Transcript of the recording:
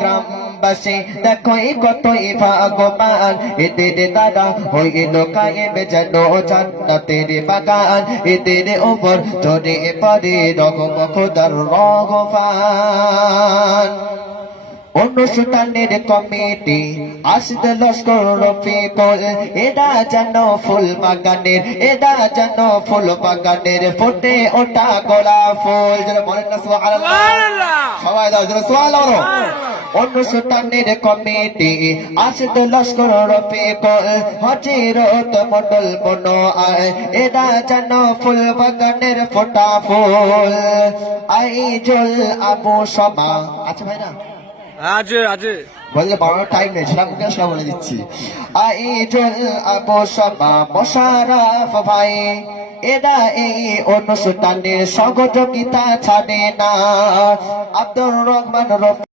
গ্রামবাসী দেখোই কতই ভাগ্যবান, এদের দ্বারা হইল কায়েম যেন জান্নাতের বাগান, এদের উপর চড়ে পড়ে রহম খোদার রহমান। অনুষ্ঠানের কমিটি আসতে লস্কর রফিকুল, এরা যেন ফুল বাগানের, এরা যেন ফুল বাগানের ফুটে ওঠা গোলাপ ফুল। যেন বলেন না সুবহানাল্লাহ, সবাই দাও যেন সুবহানাল্লাহ। অনুষ্ঠানের কমিটি আসতে লস্কর রফিকুল, হযরত মন্ডল মনোয়ার, এরা যেন ফুল বাগানের ফোটা ফুল। আইজুল আবু শমা, আচ্ছা ভাই না বললে বড় টাইম নেই, সেটা বলে দিচ্ছি। আইজুল আবু শমা মোশাররফ ভাই, এরা এই অনুষ্ঠানের সহযোগিতা ছাড়ে না। আব্দুর রহমান